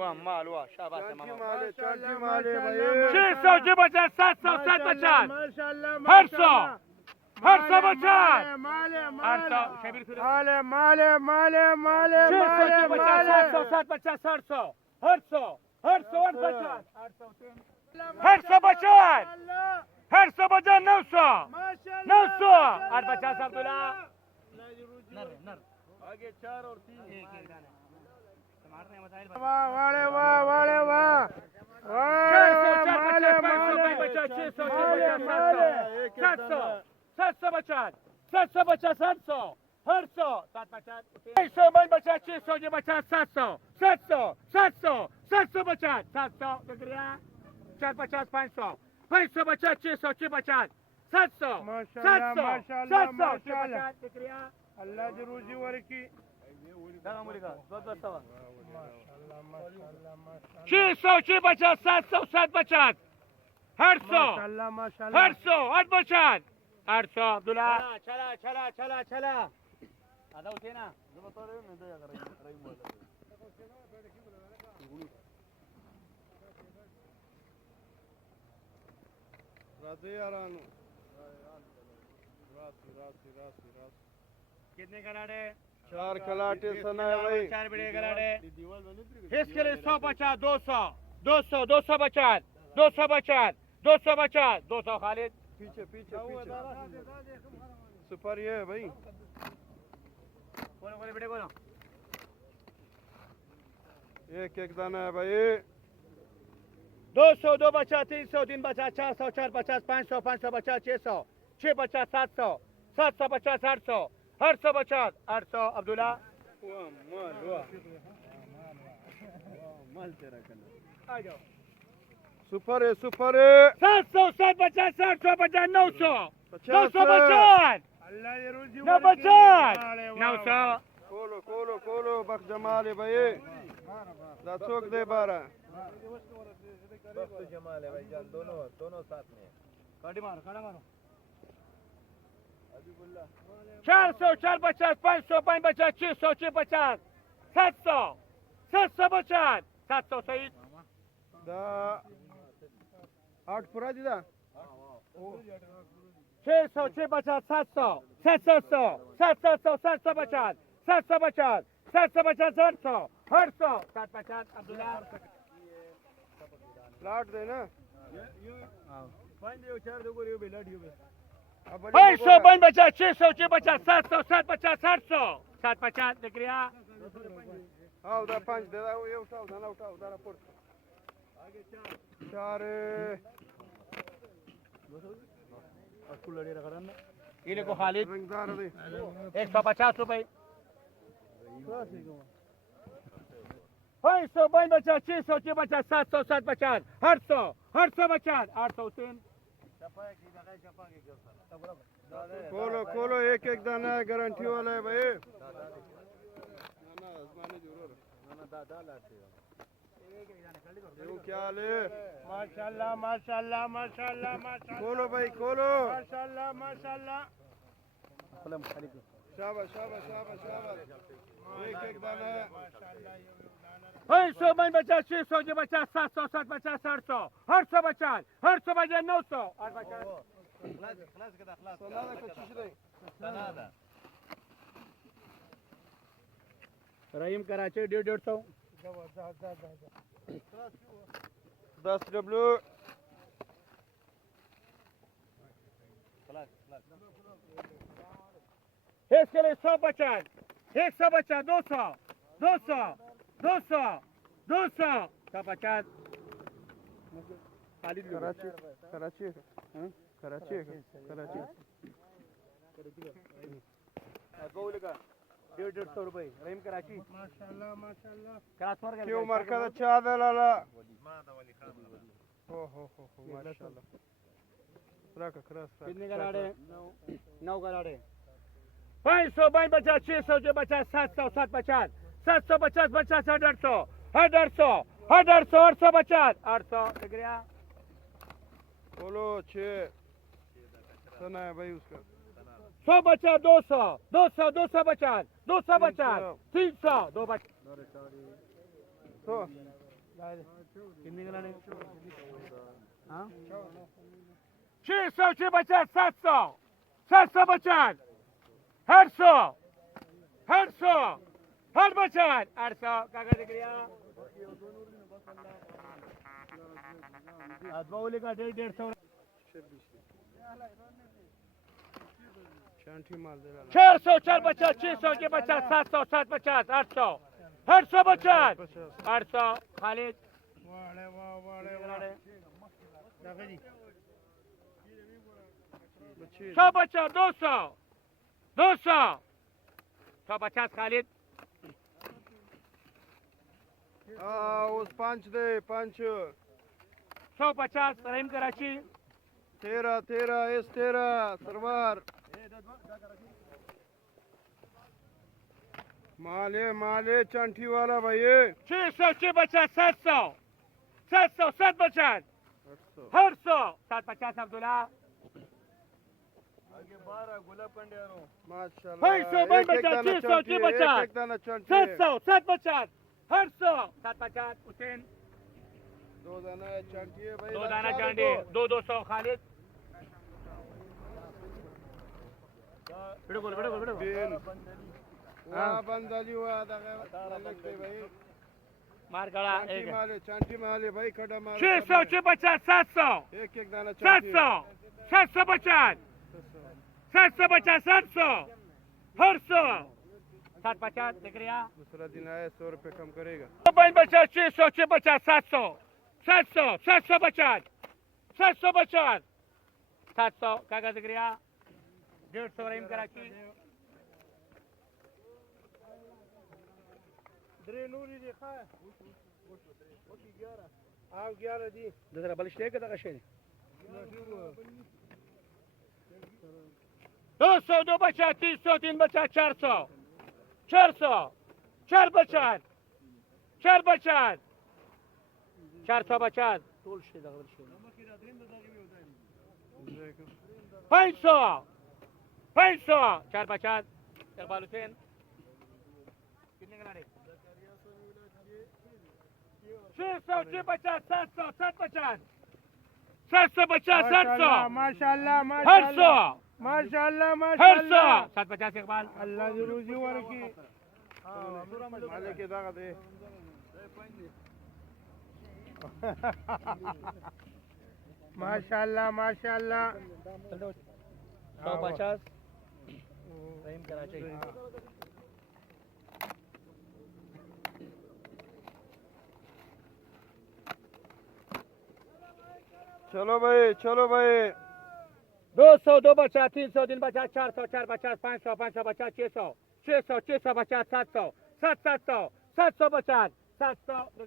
हुआ माल हुआ शाबाश है मामा चाची माले भाई 600 जी 50 700 750 माशाल्लाह 800 800 50 800 शबीर फिर माले माले माले माले 600 जी 50 700 750 800 800 800 850 900 900 850 अब्दुल्ला आगे 4 और 3 वाह वाले वाह वाले वाह अल्लाह जी रोजी वरकी 600 50 700 750 800 800 850 800 अब्दुल्ला चला चला चला चला आता होते ना राधे यारानो कितने कराड़े 4 कलाटे सना है भाई 4 बड़े कराड़े इसके लिए 150 200 200 250 250 250 200 खालिद पीछे पीछे पीछे सुपर ये है भाई कौन कौन बड़े कौन एक एक दाना है भाई 200 2 बचा 300 3 बचा 400 4 50 500 500 बचा 600 6 बचा 700 750 800 800 बचा 800 अब्दुल्ला माल तेरा करना आ जाओ सुपर है 700 750 800 बचा 900 900 बचा अल्लाह ये रोजी 9 बचा 900 खोलो खोलो खोलो बख जमाल है भाई दासोक दे 12 बख जमाल है भाई जान दोनों साथ में काटी मारो काटा मारो 400 4 50 500 5 50 600 6 50 700 700 बचा 700 सईद दा 8 पूरा दिदा 600 6 50 700 700 700 700 बचा 700 बचा 700 बचा 800 800 750 अब्दुल्ला लाट दे ना पैसो बन बचा 600 6 बचा 700 750 800 750 निकलिया आओ दा 5 दे दा ये उठाओ दाना पोट आगे 4 ये देखो खालिद रंगदार दे 150 रुपए 500 बन बचा 600 6 बचा 700 750 800 800 बचा 800 हुसैन खोलो खोलो एक एक दाना है गारंटी वाला है भाई क्या ले माशाल्लाह माशाल्लाह माशाल्लाह माशाल्लाह खोलो भाई खोलो माशाल्लाह माशाल्लाह शाबाश शाबाश शाबाश शाबाश एक एक दाना है 500 बन बचा 600 जो बचा 700 750 800 800 बचा 800 बचा 900 8 बचा सनादा का चीज दे रहीम कराची 150 10 डब्ल्यू इसके लिए 100 बचा 100 बचा 200 200 200 200 150 कराची कराची कराची कराची गोल का 150 रुपए रहीम कराची माशाल्लाह माशाल्लाह करासवर का क्यों मरकज अच्छा दलाला हो माशाल्लाह रख कितने कराड़े 9 कराड़े 500 बाई बचा 600 जो बचा 700 750 750 50 800 800 800 800 बचा 800 दिख गया बोलो 6 सुना है भाई उसका 100 बचा 200 200 200 बचा 200 बचा 300 2 बचा तो कितने का हाँ 600 650 700 750 800 800 850 800 काका दिख रहा बाउली का 150 चांठी माल दे रहा 400 450 600 के 50 700 750 800 850 800 खालिद वाड़े वाह वाड़े वाड़े काका जी 150 200 200 150 खालिद उस पांच दे पांच 150 रहीम कराची 13 13 इस 13 सरवार माले चांठी वाला भाई 600 650 700 700 750 800 750 अब्दुल्ला आगे 12 गुलाब कंडियारो माशाल्लाह भाई सौ भाई बचा 600 650 एक दाना चांठी 700 750 800 750 हुसैन दो दाना चांठी है भाई 2 दाना चांदी 200 खालिद बिन वहाँ बंदाली हुआ लगते भाई मार गड़ा चांटी माले भाई खड़ा माल 600 650 700 एक दाना चांटी 700 750 750 700 800 750 दिख रहा दूसरा दिन आया 100 रुपए कम करेगा भाई बचा 600 650 700 700 750 750 700 काका दिख रहा 150 रहीम कराची नूरी देखा है 11 जी दूसरा बलिश लेके तक शेर 200 2 बचा 300 3 बचा 400 400 4 बचा 4 बचा 450 टोल शेर 500 500 450 इकबाल हुसैन कितने का लाड़े 600 650 700 750 750 700 माशाल्लाह 800 माशाल्लाह 800 750 इकबाल अल्लाह की रोजी वाले की माले के दागा दे माशाल्लाह माशाल्लाह 150 रहीम कराची चलो भाई 200 2 बचा 300 3 बचा 400 4 50 500 500 बचा 600 600 650 700 700 750 700